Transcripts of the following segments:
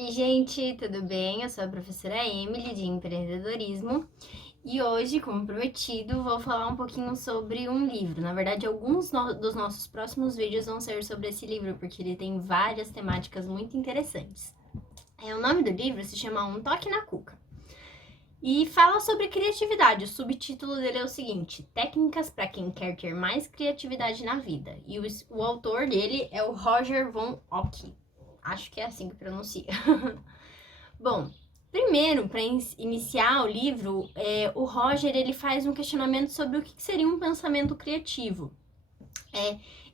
Oi, gente, tudo bem? Eu sou a professora Emily de empreendedorismo e hoje, como prometido, vou falar um pouquinho sobre um livro. Na verdade, alguns dos nossos próximos vídeos vão ser sobre esse livro, porque ele tem várias temáticas muito interessantes. O nome do livro se chama Um Toque na Cuca e fala sobre criatividade. O subtítulo dele é o seguinte: Técnicas para quem quer ter mais criatividade na vida. E o autor dele é o Roger von Ock. Acho que é assim que pronuncia. Bom, primeiro, para iniciar o livro, o Roger ele faz um questionamento sobre o que seria um pensamento criativo.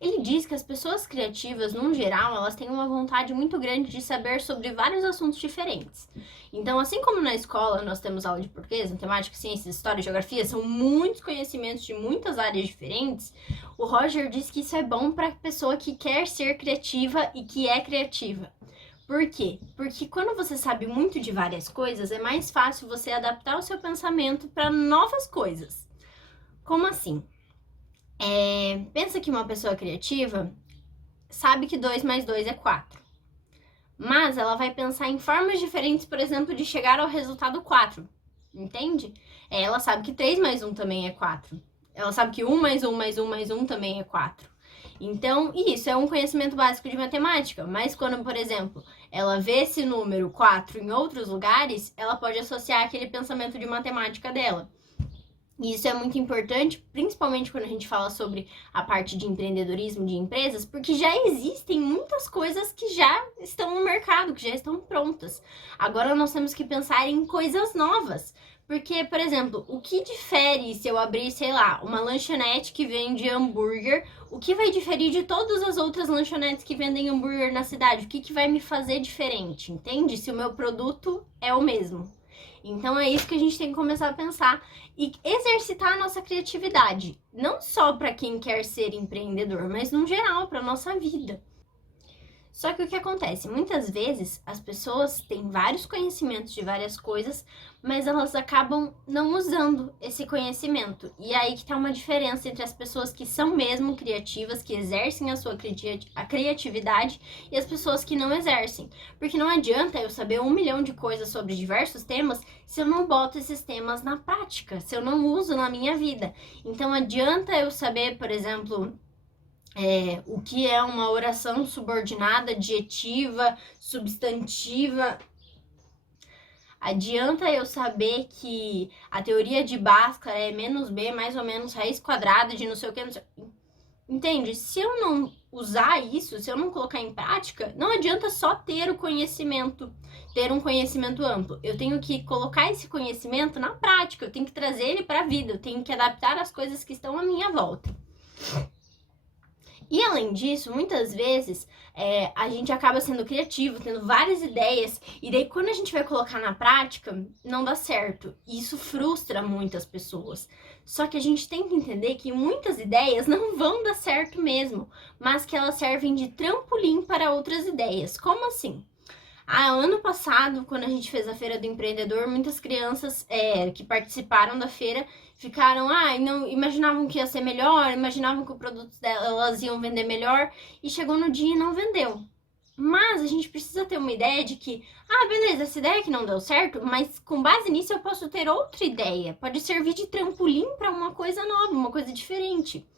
Ele diz que as pessoas criativas, num geral, elas têm uma vontade muito grande de saber sobre vários assuntos diferentes. Então, assim como na escola nós temos aula de português, matemática, ciências, história, geografia, são muitos conhecimentos de muitas áreas diferentes, o Roger diz que isso é bom para a pessoa que quer ser criativa e que é criativa. Por quê? Porque quando você sabe muito de várias coisas, é mais fácil você adaptar o seu pensamento para novas coisas. Como assim? Pensa que uma pessoa criativa sabe que 2 mais 2 é 4. Mas ela vai pensar em formas diferentes, por exemplo, de chegar ao resultado 4. Entende? Ela sabe que 3 mais 1 também é 4. Ela sabe que 1 mais 1 mais 1 mais 1 também é 4. Então, isso é um conhecimento básico de matemática, mas quando, por exemplo, ela vê esse número 4 em outros lugares, ela pode associar aquele pensamento de matemática dela. E isso é muito importante, principalmente quando a gente fala sobre a parte de empreendedorismo de empresas, porque já existem muitas coisas que já estão no mercado, que já estão prontas. Agora nós temos que pensar em coisas novas. Porque, por exemplo, o que difere se eu abrir, sei lá, uma lanchonete que vende hambúrguer, o que vai diferir de todas as outras lanchonetes que vendem hambúrguer na cidade? O que vai me fazer diferente, entende? Se o meu produto é o mesmo. Então é isso que a gente tem que começar a pensar e exercitar a nossa criatividade, não só para quem quer ser empreendedor, mas no geral, para nossa vida. Só que o que acontece? Muitas vezes as pessoas têm vários conhecimentos de várias coisas, mas elas acabam não usando esse conhecimento. E aí que tá uma diferença entre as pessoas que são mesmo criativas, que exercem a sua criatividade, e as pessoas que não exercem. Porque não adianta eu saber 1 milhão de coisas sobre diversos temas se eu não boto esses temas na prática, se eu não uso na minha vida. Então adianta eu saber, por exemplo, o que é uma oração subordinada, adjetiva, substantiva. Adianta eu saber que a teoria de Bhaskara é menos b mais ou menos raiz quadrada de não sei o que, não sei... Entende? Se eu não usar isso, se eu não colocar em prática, não adianta só ter o conhecimento, ter um conhecimento amplo. Eu tenho que colocar esse conhecimento na prática, eu tenho que trazer ele para a vida, eu tenho que adaptar as coisas que estão à minha volta. E além disso, muitas vezes a gente acaba sendo criativo, tendo várias ideias, e daí quando a gente vai colocar na prática, não dá certo. E isso frustra muitas pessoas. Só que a gente tem que entender que muitas ideias não vão dar certo mesmo, mas que elas servem de trampolim para outras ideias. Como assim? Ano passado, quando a gente fez a Feira do Empreendedor, muitas crianças que participaram da feira ficaram, não imaginavam que ia ser melhor, imaginavam que o produto delas iam vender melhor, e chegou no dia e não vendeu. Mas a gente precisa ter uma ideia de que, beleza, essa ideia que não deu certo, mas com base nisso eu posso ter outra ideia. Pode servir de trampolim para uma coisa nova, uma coisa diferente.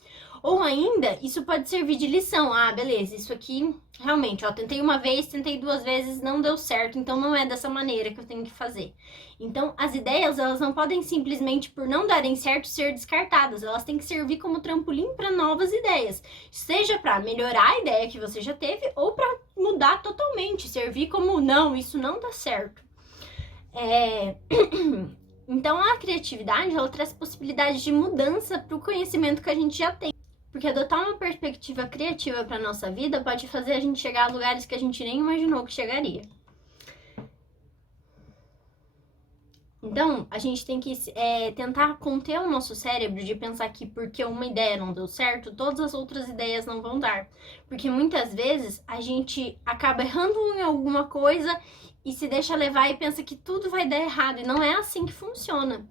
Ou ainda, isso pode servir de lição. Beleza, isso aqui, realmente, tentei uma vez, tentei 2 vezes, não deu certo, então não é dessa maneira que eu tenho que fazer. Então, as ideias, elas não podem simplesmente, por não darem certo, ser descartadas. Elas têm que servir como trampolim para novas ideias. Seja para melhorar a ideia que você já teve, ou para mudar totalmente, servir como, não, isso não dá certo. Então, a criatividade, ela traz possibilidades de mudança para o conhecimento que a gente já tem. Porque adotar uma perspectiva criativa para nossa vida pode fazer a gente chegar a lugares que a gente nem imaginou que chegaria. Então, a gente tem que tentar conter o nosso cérebro de pensar que porque uma ideia não deu certo, todas as outras ideias não vão dar. Porque muitas vezes a gente acaba errando em alguma coisa e se deixa levar e pensa que tudo vai dar errado, e não é assim que funciona.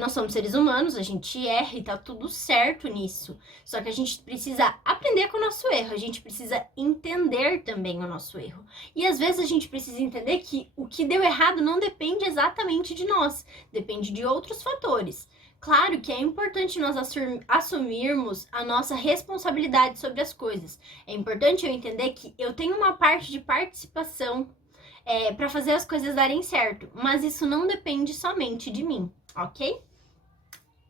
Nós somos seres humanos, a gente erra e tá tudo certo nisso. Só que a gente precisa aprender com o nosso erro, a gente precisa entender também o nosso erro. E às vezes a gente precisa entender que o que deu errado não depende exatamente de nós, depende de outros fatores. Claro que é importante nós assumirmos a nossa responsabilidade sobre as coisas. É importante eu entender que eu tenho uma parte de participação para fazer as coisas darem certo, mas isso não depende somente de mim, ok?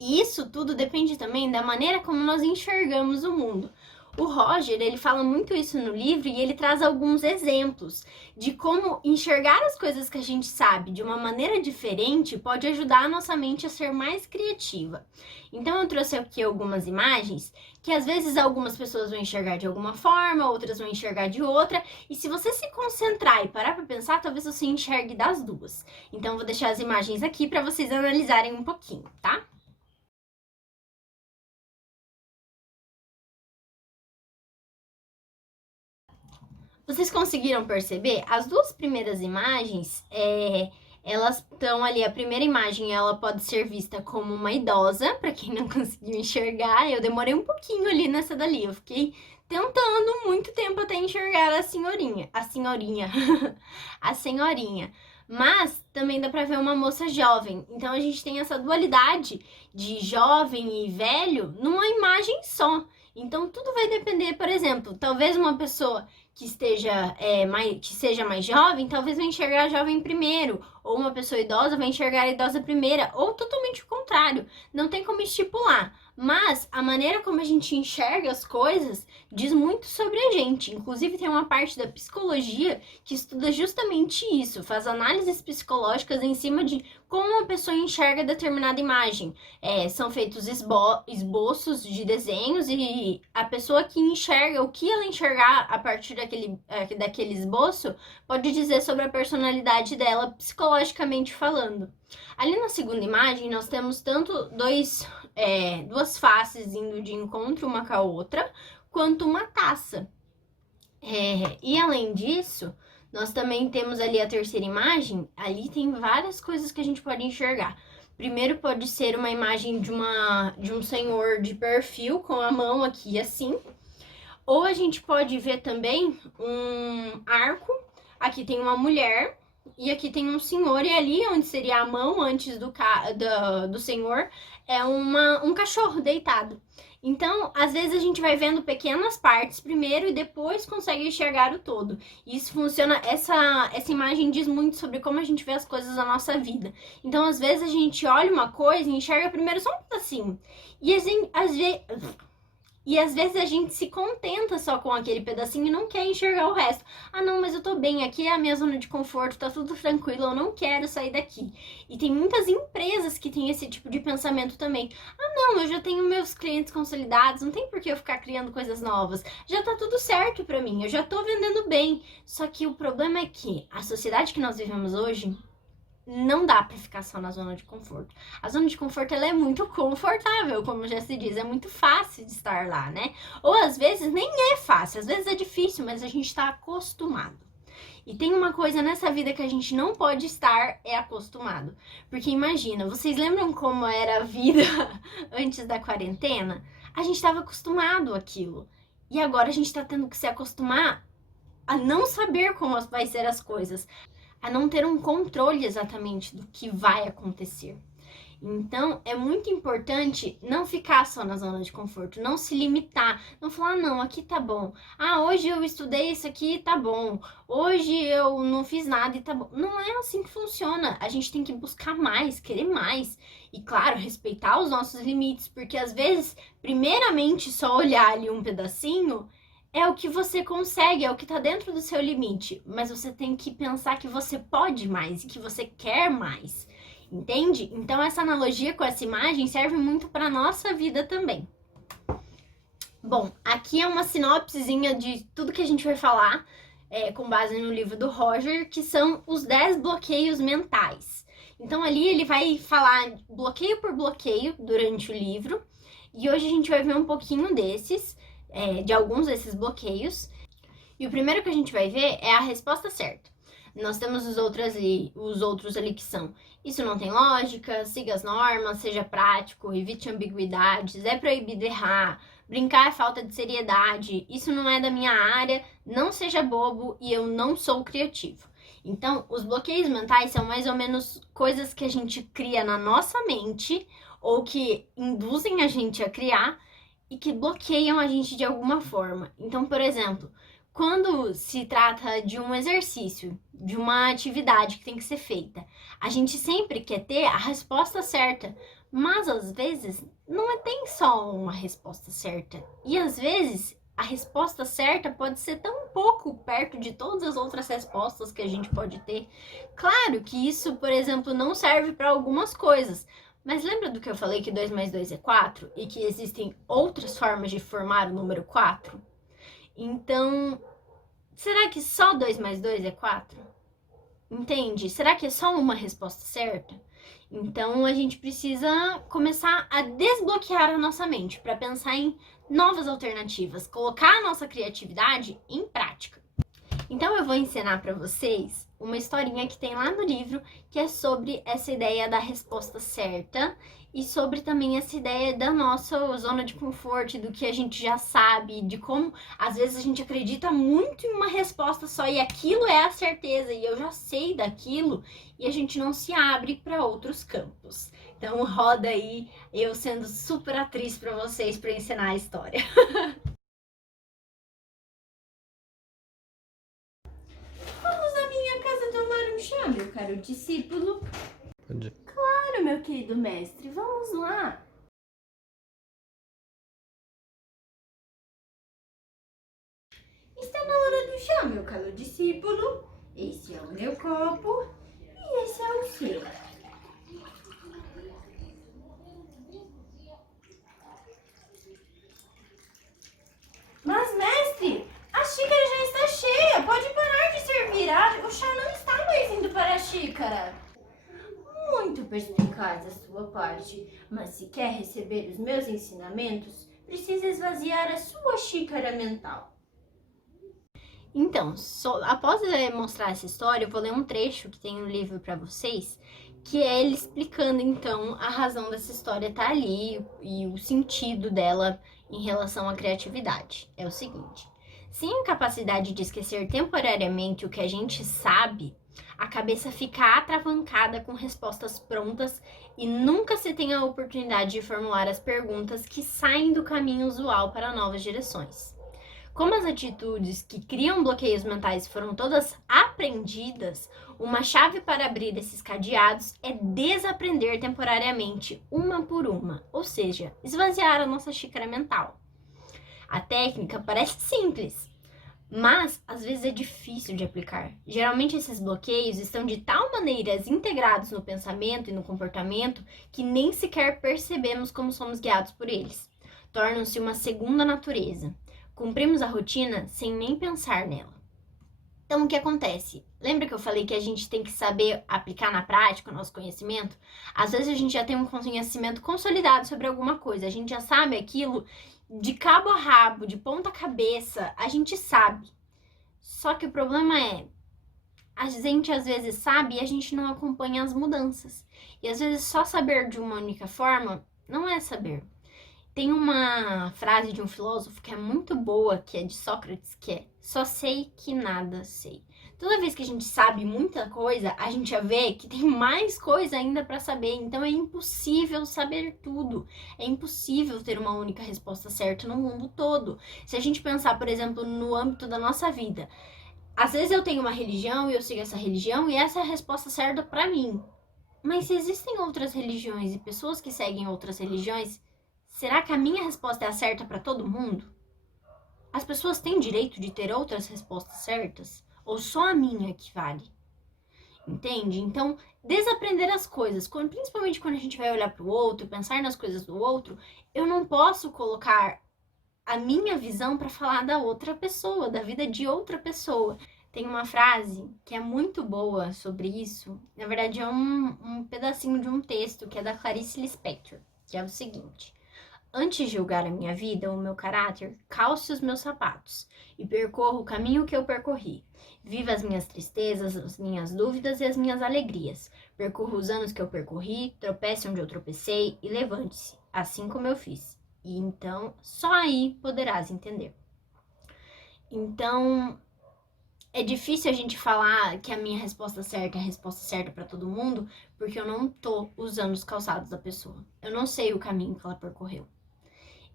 E isso tudo depende também da maneira como nós enxergamos o mundo. O Roger, ele fala muito isso no livro e ele traz alguns exemplos de como enxergar as coisas que a gente sabe de uma maneira diferente pode ajudar a nossa mente a ser mais criativa. Então eu trouxe aqui algumas imagens que às vezes algumas pessoas vão enxergar de alguma forma, outras vão enxergar de outra, e se você se concentrar e parar para pensar, talvez você enxergue das duas. Então eu vou deixar as imagens aqui para vocês analisarem um pouquinho, tá? Vocês conseguiram perceber? As duas primeiras imagens, elas estão ali. A primeira imagem, ela pode ser vista como uma idosa, para quem não conseguiu enxergar. Eu demorei um pouquinho ali nessa dali. Eu fiquei tentando muito tempo até enxergar a senhorinha. A senhorinha. Mas também dá pra ver uma moça jovem. Então a gente tem essa dualidade de jovem e velho numa imagem só. Então tudo vai depender, por exemplo, talvez uma pessoa que seja mais jovem, talvez vai enxergar a jovem primeiro, ou uma pessoa idosa vai enxergar a idosa primeira, ou totalmente o contrário. Não tem como estipular. Mas a maneira como a gente enxerga as coisas diz muito sobre a gente. Inclusive, tem uma parte da psicologia que estuda justamente isso, faz análises psicológicas em cima de como uma pessoa enxerga determinada imagem. São feitos esboços de desenhos e a pessoa que enxerga, o que ela enxergar a partir daquele esboço, pode dizer sobre a personalidade dela, psicologicamente falando. Ali na segunda imagem, nós temos tanto duas faces indo de encontro uma com a outra, quanto uma taça. E além disso, nós também temos ali a terceira imagem, ali tem várias coisas que a gente pode enxergar. Primeiro pode ser uma imagem de um senhor de perfil, com a mão aqui assim. Ou a gente pode ver também um arco, aqui tem uma mulher, e aqui tem um senhor, e ali onde seria a mão antes do senhor, é um cachorro deitado. Então, às vezes a gente vai vendo pequenas partes primeiro e depois consegue enxergar o todo. Isso funciona, essa imagem diz muito sobre como a gente vê as coisas na nossa vida. Então, às vezes a gente olha uma coisa e enxerga primeiro só um pedacinho. E às vezes a gente se contenta só com aquele pedacinho e não quer enxergar o resto. Ah, não, mas eu tô bem, aqui é a minha zona de conforto, tá tudo tranquilo, eu não quero sair daqui. E tem muitas empresas que têm esse tipo de pensamento também. Ah, não, eu já tenho meus clientes consolidados, não tem por que eu ficar criando coisas novas. Já tá tudo certo pra mim, eu já tô vendendo bem. Só que o problema é que a sociedade que nós vivemos hoje não dá pra ficar só na zona de conforto. A zona de conforto, ela é muito confortável, como já se diz, é muito fácil de estar lá, né? Ou às vezes nem é fácil, às vezes é difícil, mas a gente tá acostumado. E tem uma coisa nessa vida que a gente não pode estar, é acostumado. Porque imagina, vocês lembram como era a vida antes da quarentena? A gente estava acostumado àquilo. E agora a gente tá tendo que se acostumar a não saber como vai ser as coisas, a não ter um controle exatamente do que vai acontecer. Então, é muito importante não ficar só na zona de conforto, não se limitar, não falar, ah, não, aqui tá bom. Ah, hoje eu estudei isso aqui, tá bom. Hoje eu não fiz nada e tá bom. Não é assim que funciona. A gente tem que buscar mais, querer mais. E, claro, respeitar os nossos limites, porque às vezes, primeiramente, só olhar ali um pedacinho é o que você consegue, é o que tá dentro do seu limite. Mas você tem que pensar que você pode mais e que você quer mais. Entende? Então essa analogia com essa imagem serve muito para nossa vida também. Bom, aqui é uma sinopsezinha de tudo que a gente vai falar com base no livro do Roger, que são os 10 bloqueios mentais. Então ali ele vai falar bloqueio por bloqueio durante o livro, e hoje a gente vai ver um pouquinho desses, de alguns desses bloqueios. E o primeiro que a gente vai ver é a resposta certa. Nós temos os outros ali que são: isso não tem lógica, siga as normas, seja prático, evite ambiguidades, é proibido errar, brincar é falta de seriedade, isso não é da minha área, não seja bobo e eu não sou criativo. Então, os bloqueios mentais são mais ou menos coisas que a gente cria na nossa mente ou que induzem a gente a criar e que bloqueiam a gente de alguma forma. Então, por exemplo, quando se trata de um exercício, de uma atividade que tem que ser feita, a gente sempre quer ter a resposta certa, mas às vezes não tem só uma resposta certa. E às vezes a resposta certa pode ser tão pouco perto de todas as outras respostas que a gente pode ter. Claro que isso, por exemplo, não serve para algumas coisas. Mas lembra do que eu falei que 2 mais 2 é 4 e que existem outras formas de formar o número 4? Então, será que só 2 mais 2 é 4? Entende? Será que é só uma resposta certa? Então, a gente precisa começar a desbloquear a nossa mente para pensar em novas alternativas, colocar a nossa criatividade em prática. Então eu vou ensinar para vocês uma historinha que tem lá no livro, que é sobre essa ideia da resposta certa e sobre também essa ideia da nossa zona de conforto, do que a gente já sabe, de como às vezes a gente acredita muito em uma resposta só e aquilo é a certeza e eu já sei daquilo e a gente não se abre para outros campos. Então roda aí eu sendo super atriz para vocês para ensinar a história. Tomar um chá, meu caro discípulo? Pode. Claro, meu querido mestre, vamos lá. Está na hora do chá, meu caro discípulo. Esse é o meu copo e esse é o seu. Mas, mestre, a xícara já está cheia. Pode parar de servir. O chá não está mais indo para a xícara. Muito perspicaz da sua parte, mas se quer receber os meus ensinamentos, precisa esvaziar a sua xícara mental. Então, após mostrar essa história, eu vou ler um trecho que tem no livro para vocês, que é ele explicando então a razão dessa história estar ali e o sentido dela em relação à criatividade. É o seguinte: sem a capacidade de esquecer temporariamente o que a gente sabe, a cabeça fica atravancada com respostas prontas e nunca se tem a oportunidade de formular as perguntas que saem do caminho usual para novas direções. Como as atitudes que criam bloqueios mentais foram todas aprendidas, uma chave para abrir esses cadeados é desaprender temporariamente, uma por uma, ou seja, esvaziar a nossa xícara mental. A técnica parece simples, mas às vezes é difícil de aplicar. Geralmente esses bloqueios estão de tal maneira integrados no pensamento e no comportamento que nem sequer percebemos como somos guiados por eles. Tornam-se uma segunda natureza. Cumprimos a rotina sem nem pensar nela. Então, o que acontece? Lembra que eu falei que a gente tem que saber aplicar na prática o nosso conhecimento? Às vezes a gente já tem um conhecimento consolidado sobre alguma coisa, a gente já sabe aquilo de cabo a rabo, de ponta cabeça, a gente sabe. Só que o problema é, a gente às vezes sabe e a gente não acompanha as mudanças. E às vezes só saber de uma única forma não é saber. Tem uma frase de um filósofo que é muito boa, que é de Sócrates, que é: só sei que nada sei. Toda vez que a gente sabe muita coisa, a gente já vê que tem mais coisa ainda para saber. Então é impossível saber tudo. É impossível ter uma única resposta certa no mundo todo. Se a gente pensar, por exemplo, no âmbito da nossa vida, às vezes eu tenho uma religião e eu sigo essa religião e essa é a resposta certa para mim. Mas se existem outras religiões e pessoas que seguem outras religiões, será que a minha resposta é a certa para todo mundo? As pessoas têm direito de ter outras respostas certas? Ou só a minha que vale? Entende? Então, desaprender as coisas, principalmente quando a gente vai olhar para o outro, pensar nas coisas do outro, eu não posso colocar a minha visão para falar da outra pessoa, da vida de outra pessoa. Tem uma frase que é muito boa sobre isso. Na verdade, é um pedacinho de um texto que é da Clarice Lispector, que é o seguinte: antes de julgar a minha vida ou o meu caráter, calce os meus sapatos e percorra o caminho que eu percorri. Viva as minhas tristezas, as minhas dúvidas e as minhas alegrias. Percorra os anos que eu percorri, tropece onde eu tropecei e levante-se, assim como eu fiz. E então, só aí poderás entender. Então, é difícil a gente falar que a minha resposta certa é a resposta certa para todo mundo, porque eu não tô usando os calçados da pessoa. Eu não sei o caminho que ela percorreu.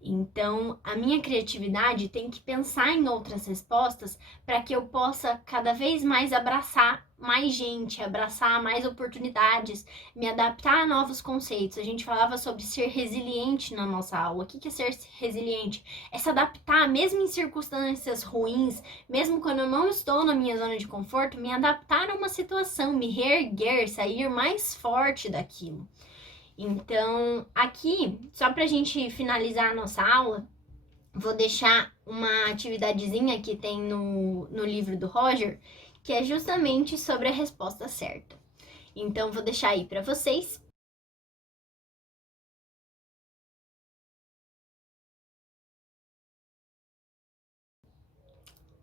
Então, a minha criatividade tem que pensar em outras respostas para que eu possa cada vez mais abraçar mais gente, abraçar mais oportunidades, me adaptar a novos conceitos. A gente falava sobre ser resiliente na nossa aula. O que é ser resiliente? É se adaptar, mesmo em circunstâncias ruins, mesmo quando eu não estou na minha zona de conforto, me adaptar a uma situação, me reerguer, sair mais forte daquilo. Então, aqui, só pra gente finalizar a nossa aula, vou deixar uma atividadezinha que tem no livro do Roger, que é justamente sobre a resposta certa. Então, vou deixar aí pra vocês.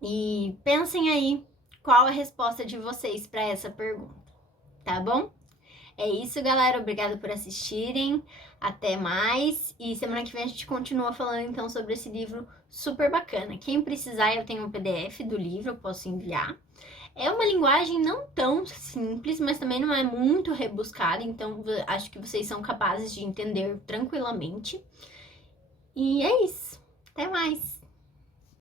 E pensem aí qual a resposta de vocês para essa pergunta, tá bom? É isso, galera. Obrigada por assistirem. Até mais. E semana que vem a gente continua falando então sobre esse livro super bacana. Quem precisar, eu tenho um PDF do livro, eu posso enviar. É uma linguagem não tão simples, mas também não é muito rebuscada, então acho que vocês são capazes de entender tranquilamente. E é isso. Até mais.